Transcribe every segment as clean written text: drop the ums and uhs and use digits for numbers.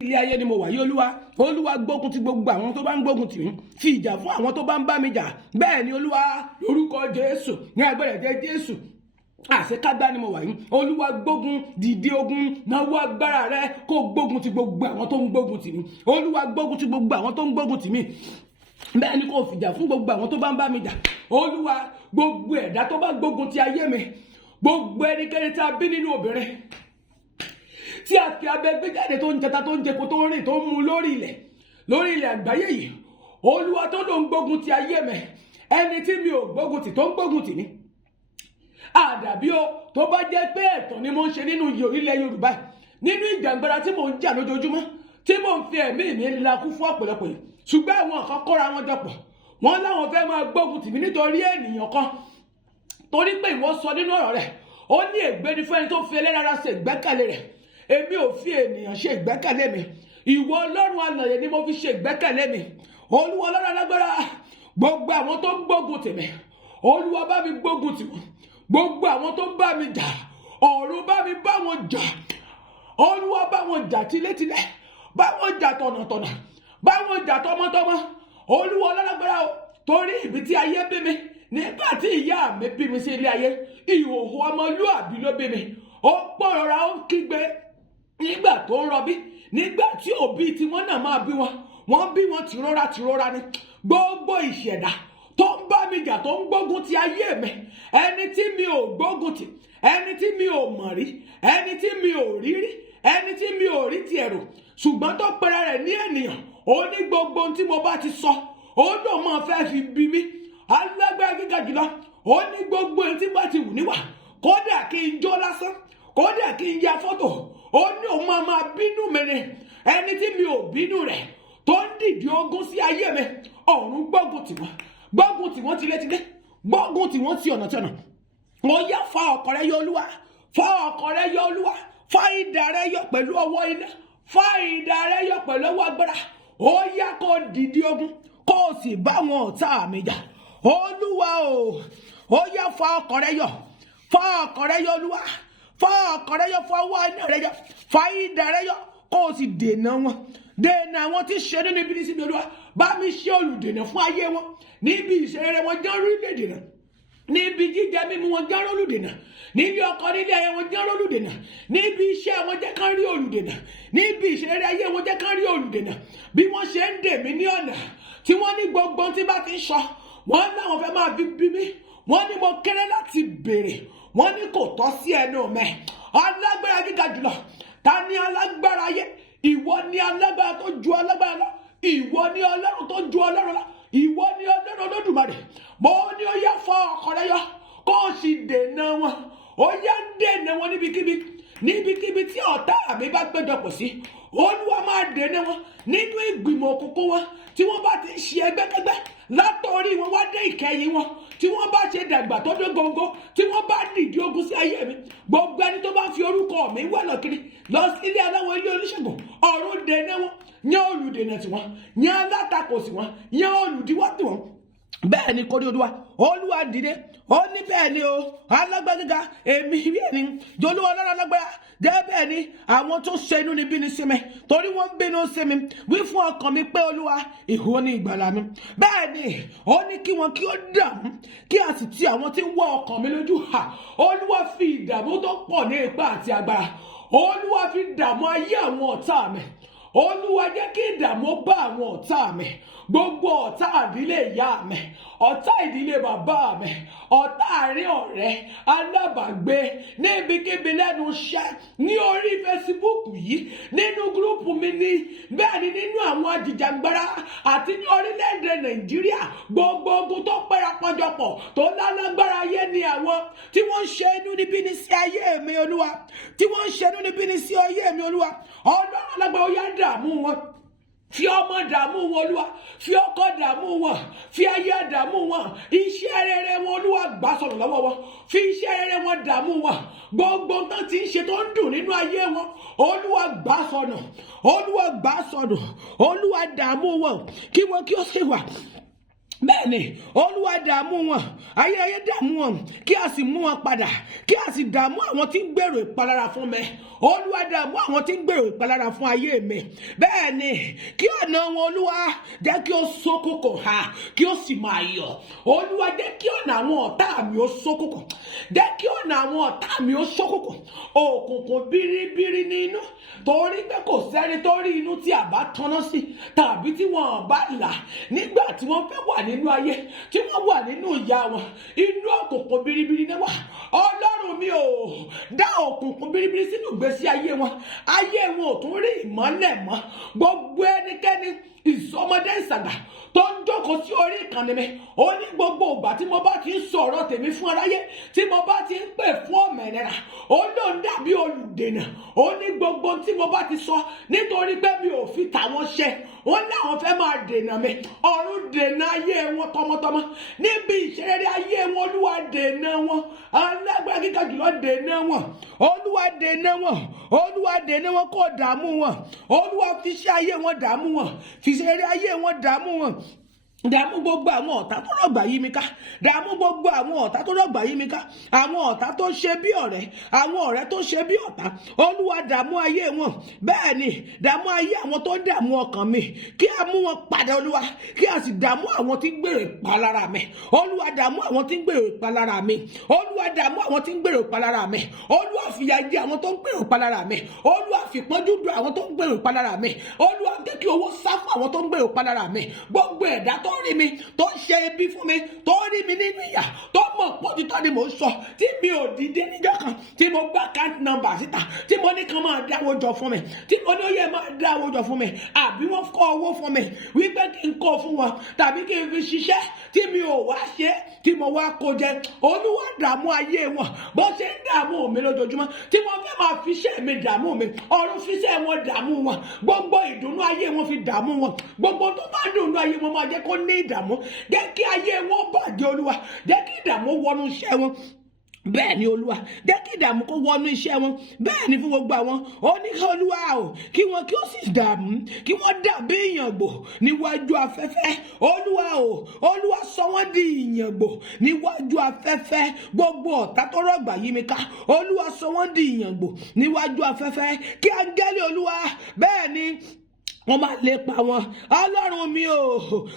ilé ayé ni mo wà yìí olúwa gbógun ti gbogbo àwọn tó bá ń gbógun tì mí, fi ìjà fún àwọn tó bá ń bá mi jà. Bẹ́ẹ̀ ni olúwa, lórúkọ Jésù, ní agbára ẹ̀jẹ̀ Jésù, àṣekágbá ni mo wà yìí. Olúwa gbógun dìde ogun, náwó agbára rẹ kó gbógun ti gbogbo àwọn tó ń gbógun tì mí. Olúwa gbógun ti gbogbo àwọn tó ń gbógun tì mí. Bẹ́ẹ̀ ni kò fìjà fún gbogbo àwọn tó bá ń bá mi jà. Olúwa, gbogbo ẹ̀dá tó bá gbógun ti ayé mi, gbogbo ẹnikẹ́ni tí a bí nínú obìnrin tí a fi abẹ́ gbé jáde tó ń jẹta tó ń jẹko tó ń rìn tó ń mu lórí ilẹ̀ àgbáyé yìí, Olúwa tó ló ń gbógun ti ayé mi, ẹni tí mi ò gbógun tì tó ń gbógun tì ní. Àdàbí o tó bá jẹ́ pé ẹ̀tàn ni mo ń ṣe nínú ilẹ̀ Yorùbá, nínú ìjàngbara tí mò ń jà lójoojúmọ́, tí mò ń fi ẹ̀mí mi lakú fún ọ̀pọ̀lọpọ̀ yìí, ṣùgbọ́n àwọn kan kóra wọn jọpọ̀, wọ́n láwọn fẹ́ máa gbógun tì mí nítorí ènìyàn kan. Torí pé ìwọ sọ nínú ọ̀rọ̀ rẹ̀, ó ní ègbé ni fún ẹni tó fi ẹlẹ́rara ṣe ìgbẹ́kẹ̀lé rẹ̀. Èmi ò fi ènìyàn ṣe ìgbẹ́kẹ̀lé mi, ìwọ Ọlọ́run alààyè ni mo fi ṣe ìgbẹ́kẹ̀lé mi. Olúwa Ọlọ́run alágbára, gbogbo àwọn tó ń gbógun tì mí, Olúwa bá mi gbógun tì wọ́n. Gbogbo àwọn tó ń bá mi jà, ọ̀run bá mi bá wọn jà. Olúwa bá wọn jà tilétilé, bá wọn jà tọ̀nàtọ̀nà, bá wọn jà tọmọtọmọ. Olúwa Ọlọ́run alágbára o, torí ibi tí ayé bí mi, nígbà tí ìyá mi bí mi sí ilé ayé, ìhòòhò ọmọlúàbí ló bí mi. Ó pọ̀rọ̀ra, ó kígbe nígbà tó ń rọbí, nígbà tí òbí tiwọn náà máa bí wọn, wọ́n bí wọn tìrora ni. Gbogbo ìṣẹ̀dá tó ń bá mi jà, tó ń gbógun ti ayé mi, ẹni tí mi ò gbógun tì, ẹni tí mi ò mọ̀ rí, ẹni tí mi ò rí rí, ẹni tí mi ò rí ti ẹ̀rù, ṣùgbọ́n tó pẹ̀rẹ̀ rẹ̀ ní ènìyàn, ó ní gbogbo ohun tí mo bá ti sọ, ó lóun máa fẹ́ fi bí mi. Alágbára gíga jùlọ, ó ní gbogbo ohun tí bá ti wù níwà, kódà kí n jó lásán, kódà kí n ya fọ́tò, ó ní òun máa bínú mi ni. Ẹni tí mi ò bínú rẹ̀ tó ń dìde ogun sí ayé mi, ọ̀run gbógun tì wọ́n, gbógun tì wọ́n tilétilé, gbógun tì wọ́n ti ọ̀nà tí ọ̀nà. Ó yá, fa ọkọ̀ rẹ yọ Olúwa, fa ọkọ̀ rẹ yọ Olúwa, fa idà rẹ yọ pẹ̀lú ọwọ́ iná, fa idà rẹ yọ pẹ̀lú ọwọ́ agbára. Ó yá, kó dìde ogun, kó o sì bá wọn ọ̀tá mi jà. Olúwa o, ó yá, fa ọkọ̀ rẹ yọ, fa ọkọ̀ rẹ yọ Olúwa, fa ọkọ̀ rẹ yọ, fa ọwọ́ iná rẹ yọ, fa idà rẹ yọ, kó o sì dènà wọn. Dènà àwọn tí ṣe nínú ibi nísìnyí Olúwa, bá mi ṣe olùdènà fún ayé wọn. Níbi ìṣeré wọn jẹ́ orílẹ̀-èdè náà, níbi jíjẹ mímu wọn jẹ́ olùdènà, níbi ọkọ nílé ayé wọn jẹ́ olùdènà, níbi iṣẹ́ wọn jẹ́ kán rí olùdènà, níbi ìṣeré ayé wọn jẹ́ kán rí olùdènà. Bí wọ́n ṣe ń dè mí ní ọ̀nà tí wọ́n ní gbogbo tí bá ti ń sọ, wọ́n láwọn fẹ́ máa bí mi, wọ́n ní mo kéré láti béèrè, wọ́n ní kò tọ́ sí ẹnu mi. Alágbára gíga jùlọ, ta ni alágbára ayé? Ìwọ ni alágbára tó ju alágbára lọ, ìwọ ni Ọlọ́run tó ju Ọlọ́run lọ, ìwọ ni Ọlọ́run Olódùmarè. Mo ní ó yá, fa ọkọ̀ rẹ yọ, kó o sì dènà wọn. Ó yá, dènà wọn níbikíbi tí ọ̀tá mi bá péjọpọ̀ sí. Olúwa máa dènà wọn nínú ìgbìmọ̀ òkùnkùn wọn, tí wọ́n bá ti ń ṣe ẹgbẹ́kẹ́gbẹ́ látọ̀rí wọn wá dé ìkẹyìn wọn, tí wọ́n bá ṣe dàgbà tó dé góńgó, tí wọ́n bá dìde ogun sí ayé mi. Gbogbo ẹni tó bá fi orúkọ mi wẹ̀lọ̀ kiri lọ sí ilé aláwọ̀, ilé oníṣègùn, ọ̀run dènà wọn, yán olùdènà sí wọn, yán alátakò sí wọn, yán olùdíwọ́ tì wọn. Bẹ́ẹ̀ ni kórí Olúwa dìde, ó ní bẹ́ẹ̀ ni o, alágbára gíga, èmi rí ẹni jolúwa Ọlọ́run alágbára. Jẹ́ bẹ́ẹ̀ ni àwọn tó ṣe inú níbí ni sí mi, torí wọ́n ń bínú sí mi. Wí fún ọkàn mi pé Olúwa, ìwọ ni ìgbàlà mi. Bẹ́ẹ̀ ni ó ní kí wọn kí ó dààmú, kí a sì ti àwọn tí ń wọ ọkàn mi lójú hà. Olúwa fi ìdààmú tó pọ̀ ní ipá àti agbára, Olúwa fi dààmú ayé àwọn ọ̀tá mi. Olúwa jẹ́ kí ìdààmú bá àwọn ọ̀tá mi, gbogbo ọ̀tá ìdílé ìyá mi, ọ̀tá ìdílé bàbá mi, ọ̀tá àárín ọ̀rẹ́, alábàágbé, níbikíbi lẹ́nu iṣẹ́, ní orí Facebook yìí, nínú gúrúùpù mi ní, bẹ́ẹ̀ ni nínú àwọn ajìjàgbara àti ní orílẹ̀-èdè Nàìjíríà. Gbogbo ogun tó pẹ́ra pọ́njọpọ̀ tó lálágbára ayé ni àwọn tí wọ́n ń ṣe inúnibíni sí ayé mi Olúwa, tí wọ́n ń ṣe inúnibíni sí ayé mi Olúwa. Ọlọ́run alágbára, ó yá, dààmú wọn. Fi ọmọ dààmú wọn Olúwa, fi ọkọ dààmú wọn, fi ayé dààmú wọn, iṣẹ́ rere wọn Olúwa gbà sọ̀rọ̀ lọ́wọ́ wọn, fi iṣẹ́ rere wọn dààmú wọn. Gbogbo nǹkan tí ń ṣe tó ń dùn nínú ayé wọn, Olúwa gbà sọnù, Olúwa gbà sọnù, Olúwa dààmú wọn, kí wọn kí ó sì wà bẹ́ẹ̀ ni olúwa dààmú wọn ayé dààmú wọn kí a sì mú wọn padà kí a sì dààmú àwọn tí ń gbèrò ìpalára fún mi olúwa dààmú àwọn tí ń gbèrò ìpalára fún ayé mi bẹ́ẹ̀ ni kí ọ̀nà wọn olúwa jẹ́ kí ó ṣókùnkùn kí ó sì máa yọ̀ olúwa jẹ́ kí ọ̀nà àwọn ọ̀tá mi ó ṣókùnkùn jẹ́ kí ọ̀nà àwọn ọ̀tá mi ó ṣókùnkùn òkùnkùn bíríbírí ní inú torí pé kò sẹ́ni tó rí inú tí a bá tanná sí tàbí tí wọ́n bá là nígbà tí wọ́n fẹ́ wà nínú ayé tí wọ́n wà nínú ìyà wọn inú òkùnkùn bíríbírí ní wà ọlọ́run mi ò dá òkùnkùn bíríbírí sínú ìgbésí ayé wọn ò tún rí ìmọ́lẹ̀ mọ́ gbogbo ẹnikẹ́ni ìsọmọdé ìsàgbà tó ń jókòó sí orí ìkànnì mi ó ní gbogbo ìgbà tí mo bá ti ń sọ̀rọ̀ tèmi fún aráyé tí mo bá ti ń pè fún òmìnira ó lóun dàbí olùdènà ó ní gbogbo tí mo bá ti sọ nítorí pé mi ò fi tàwọn ṣe wọ́n láwọn fẹ́ máa dènà mi ọ̀run dènà ayé wọn tọmọtọmọ níbi ìṣeré ayé wọn olúwa dènà wọn alágbára kíkà jùlọ dènà wọn olúwa dènà wọn kó dààmú wọn olúwa fi ṣe ayé wọn dààmú wọn fi ṣeré ayé wọn dààmú wọn dààmú gbogbo àwọn ọ̀tá tó rọ̀gbà yí mi ká dààmú gbogbo àwọn ọ̀tá tó rọ̀gbà yí mi ká àwọn ọ̀tá tó ṣe bí ọ̀rẹ́ àwọn ọ̀rẹ́ tó ṣe bí ọ̀tá olúwa dààmú ayé wọn bẹ́ẹ̀ ni dààmú ayé àwọn tó dààmú ọkàn mi kí a mú wọn padà olúwa kí a sì dààmú àwọn tí ń gbèrò ìpalára mi olúwa dààmú àwọn tí ń gbèrò ìpalára mi olúwa dààmú àwọn tí ń gbèrò ìpalára mi olúwa fìyà jẹ àwọn tó ń gbèrò ìpalára mi olúwa fìpọ́njú dùn àwọn tó ń gbèrò ìpalára mi olúwa jẹ́ kí owó sá fún àwọn tó ń gbèrò ìpalára mi gbogbo ẹ̀dá tó rí mi tó ṣe ibi fún mi tó rí mi nínú ìyà tó mọ̀ pọ̀ títọ́ ni mò ń sọ tí mi ò dìde níjọ́ kan tí mo gbá account number síta tí mo ní kan máa dáwó jọ fún mi tí mo ní ó yẹ máa dáwó jọ fún mi àbí wọ́n kọ́ owó fún mi wípé kí n kó fún wọn tàbí kí n fi ṣiṣẹ́ tí mi ò wá ṣe tí mo wá kó jẹ olúwa dààmú ayé wọn bó ṣe ń dààmú mi lójoojúmọ́ tí wọ́n fẹ́ máa fiṣẹ́ mi dààmú mi ọ̀run fiṣẹ́ wọn dààmú wọn gbogbo ìdùnnú ayé wọn fi dààmú wọn gbogbo tó bá dùnnú ayé wọn máa jẹ́ kó ní ìdààmú jẹ́ kí ayé wọn bàjẹ́ olúwa jẹ́ kí ìdààmú wọnú iṣẹ́ wọn bẹ́ẹ̀ ni olúwa jẹ́ kí ìdààmú kó wọnú iṣẹ́ wọn bẹ́ẹ̀ ni fún gbogbo àwọn oníkà olúwa o kí wọn kí ó sì dààmú kí wọ́n dàbí ìyàngbò níwájú afẹ́fẹ́ olúwa sọ wọ́n di ìyàngbò níwájú afẹ́fẹ́ gbogbo ọ̀tá tó rọ̀gbà yí mi ká olúwa sọ wọ́n di ìyàngbò níwájú afẹ́fẹ́ kí áńgẹ́lì olúwa bẹ́ẹ̀ ni wọ́n máa lépa wọn ọlọ́run mi ò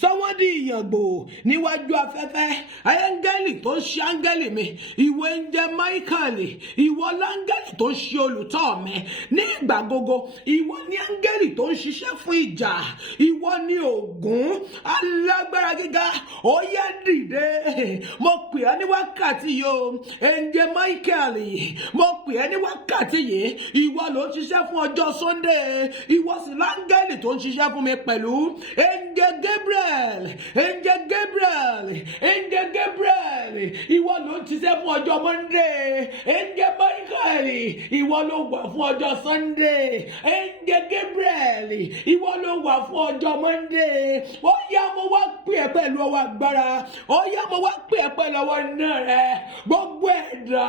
sọ wọ́n di ìyàngbò níwájú afẹ́fẹ́ áńgẹ́lì tó ń ṣe áńgẹ́lì mi ìwọ ń jẹ́ máíkàlì ìwọ láńgẹ́lì tó ń ṣe olùtọ́ mi ní ìgbà gbogbo ìwọ ní áńgẹ́lì tó ń ṣiṣẹ́ fún ìjà ìwọ ní Ògún alágbára gíga ó yá dìde mo pè ẹ́ ní wákàtí yìí o ẹ̀ǹjẹ̀ máíkàlì mo pè ẹ́ ní wákàtí yìí ìwọ ló ń ṣiṣẹ́ fún ọjọ́ Sunday ìwọ sì láńgẹ́lì tó ń ṣiṣẹ́ fún mi pẹ̀lú ẹ̀ǹjẹ̀ Gabriel ìwọ ló ń ṣiṣẹ́ fún ọjọ́ Monday ẹ̀ǹjẹ̀ Michael ìwọ ló wà fún ọjọ́ Sunday ẹ̀ǹjẹ̀ Gabriel ìwọ ló wà fún ọjọ́ Monday ó yá mo wá pè ẹ́ pẹ̀lú ọwọ́ agbára ó yá mo wá pè ẹ́ pẹ̀lú ọwọ́ iná rẹ gbogbo ẹ̀dá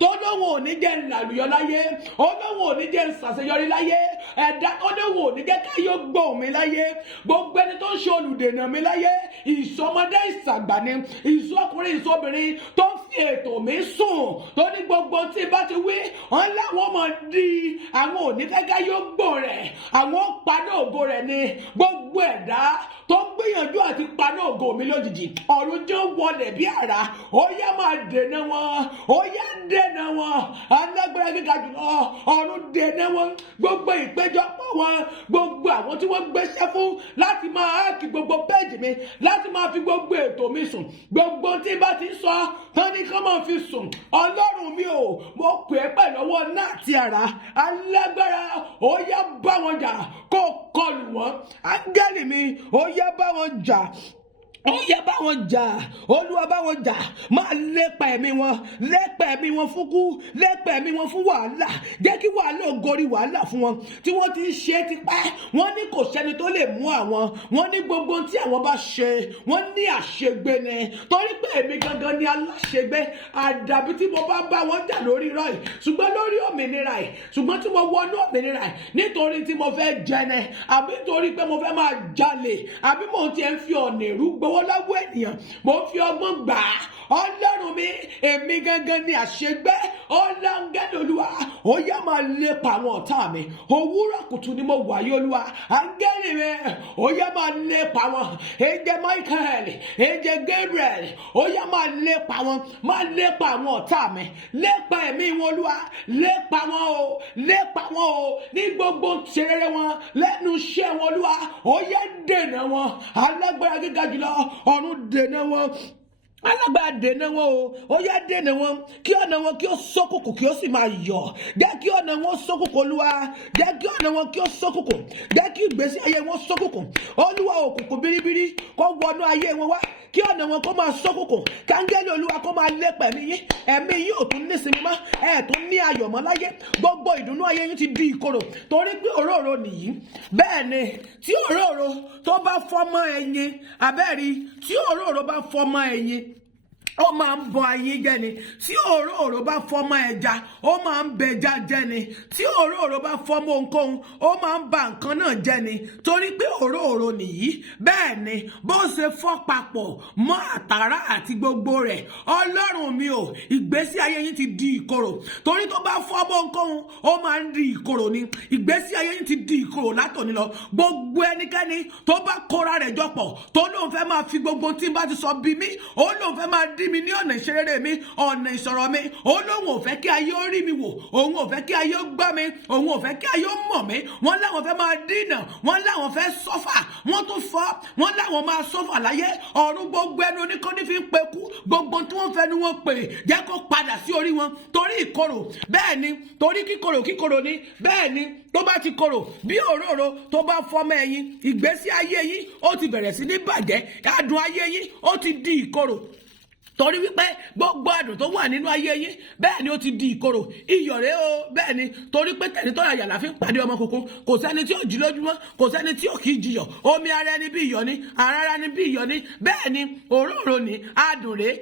tó lóhùn ò ní jẹ́ ńlàlùyọ láyé ó lóhùn ò ní jẹ́ ńsàṣeyọrí láyé ẹ̀dá tó lóhùn ò ní jẹ́ yóò gbọ́ mi láyé gbogbo ẹni tó ń ṣe olùdènà mi láyé ìsọmọdé ìsàgbà ni ìsọkùnrin ìsọbìnrin tó ń fi ètò mi sùn tó ní gbogbo tí bá ti wí wọn láwọn máa di àwọn onífẹ́gá yóò gbọ́ rẹ̀ àwọn paná ògo rẹ̀ ni gbogbo ẹ̀dá tó ń gbìyànjú àti paná ògo mi lójijì ọ̀run jẹ́ wọlé bí àrá ó yá máa dènà wọn ó yá dènà wọn alágbára gíga jùlọ ọ̀run dènà wọn gbogbo ìpéjọpọ̀ wọn gbogbo àwọn tí wọ́n gbéṣẹ́ fún láti máa háàkì gbogbo péjì mi láti máa fi gbogbo ètò mi sùn gbogbo tí bá ti sọ tán ní kán máa fi sùn ọlọ́run mi ò mo pè é pẹ̀lú ọwọ́ náà ti àrá alágbára ó yá bá wọn jà kó kọlù wọn áńgẹ́lì mi ó yá bá wọn jà ó yá bá wọn jà olúwa bá wọn jà máa lépa ẹ̀mí wọn fún kú lépa ẹ̀mí wọn fún wàhálà jẹ́ kí wàhálà ògorí wàhálà fún wọn tí wọ́n ti ń ṣe tipẹ́ wọ́n ní kò sẹ́ni tó lè mú àwọn wọ́n ní gbogbo tí àwọn bá ṣe wọ́n ní àṣegbé ni torí pé èmi gangan ni aláṣegbé àdàbí tí mo bá wọn jà lórí irọ́ yìí ṣùgbọ́n lórí òmìnira yìí ṣùgbọ́n tí mo wọnú òmìnira yìí nítorí tí mo fẹ́ jẹnẹ àbí nítorí pé mo fẹ́ máa jalè àbí mo ti ń fi ọ̀nà èrú gbowó owó lọ́wọ́ ènìyàn, mò ń fi ọgbọ́n gbà á. Ọlọ́run mi, èmi gangan ni àṣegbé. Ọlọ́ngẹ́lì Olúwa, ó yá máa lépa àwọn ọ̀tá mi. Òwúrọ̀ kùtù ni mo wà yí Olúwa. Áńgẹ́lì mi, ó yá máa lépa wọn. Ẹ̀jẹ̀ Michael, ẹ̀jẹ̀ Gabriel, ó yá máa lépa wọn. Máa lépa àwọn ọ̀tá mi. Lépa ẹ̀mí wọn Olúwa. Lépa wọn o. Lépa wọn o. Ní gbogbo ṣerere wọn, lẹ́nu iṣẹ́ wọn Olúwa. Ó yá dènà wọn. Alágbára gíga jùlọ, ọ̀run dènà wọn. Alágbára dènà wọn o, ó yá dènà wọn, kí ọ̀nà wọn kí ó ṣókùnkùn kí ó sì máa yọ̀. Jẹ́ kí ọ̀nà wọn ṣókùnkùn Olúwa, jẹ́ kí ọ̀nà wọn kí ó ṣókùnkùn, jẹ́ kí ìgbésí ayé wọn ṣókùnkùn. Olúwa, òkùnkùn biribiri kó wọnú ayé wọn wá, kí ọ̀nà wọn kó máa ṣókùnkùn, káńgẹ́lì Olúwa kó máa lépa ẹ̀mí yín ò tún nísinmi mọ́, ẹ̀ tún ní ayọ̀ mọ́ láyé. Gbogbo ìdùnnú ayé yín ti di ìkorò torí pé òróró nìyí. Bẹ́ẹ̀ ni tí òróró tó bá fọ́mọ ẹyin, abẹ́rí tí òróró bá fọ́mọ ẹyin, ó máa ń bọ ayé jẹ́ ni. Tí òróró bá fọ́mọ ẹja, ó máa ń bẹja jẹ́ ni. Tí òróró bá fọ́mọ ohunkóhun, ó máa ń ba nǹkan náà jẹ́ ni. Torí pé òróró nìyí. Bẹ́ẹ̀ ni bó ṣe fọ́ papọ̀ mọ́ àtàrà àti gbogbo rẹ̀. Ọlọ́run mi ò, ìgbésí ayé yín ti di ìkorò. Torí tó bá fọ́mọ ohunkóhun, ó máa ń di ìkorò ni. Ìgbésí ayé yín ti di ìkorò látòní lọ. Gbogbo ẹnikẹ́ni tó bá kóra rẹ̀ jọpọ̀, tó lóun fẹ́ máa fi gbogbo tí n bá ti sọ bí mi, ó lóun fẹ́ máa mi ní ọ̀nà ìṣeré mi, ọ̀nà ìsọ̀rọ̀ mi, olóhùn ò fẹ́ kí ayé ó rí mi wò, òun ò fẹ́ kí ayé ó gbá mi, òun ò fẹ́ kí ayé ó mọ̀ mí, wọ́n láwọn fẹ́ máa dínà, wọ́n láwọn fẹ́ sọ́fà, wọ́n tún fọ́, wọ́n láwọn máa sọ́fà láyé. Ọ̀run gbogbo ẹnu oníkọ́ni fi ń pekú, gbogbo tí wọ́n fẹ́ ni wọ́n pè, jẹ́ kó padà sí orí wọn torí ìkorò. Bẹ́ẹ̀ ni torí kíkorò ni. Bẹ́ẹ̀ ni tó bá ti korò bí òróró tó bá fọ́mọ ẹyin, ìgbésí ayé yín ó ti bẹ̀rẹ̀ sí ní bàjẹ́, adùn ayé yín ó ti di ìkorò. Torí wípé gbogbo àdùn tó wà nínú ayé yín, bẹ́ẹ̀ ni ó ti di ìkorò. Iyọ̀ rẹ̀ o, bẹ́ẹ̀ ni torí pé tẹ̀lé tó yàyà la fi ń pàdé ọmọ kòkó. Kò sẹ́ni tí ó jí lójúmọ́, kò sẹ́ni tí ó kì í jiyọ̀. Omi ara ẹni bí iyọ̀ ni, ara ara ẹni bí iyọ̀ ni. Bẹ́ẹ̀ ni òróró ni, adùn rẹ̀.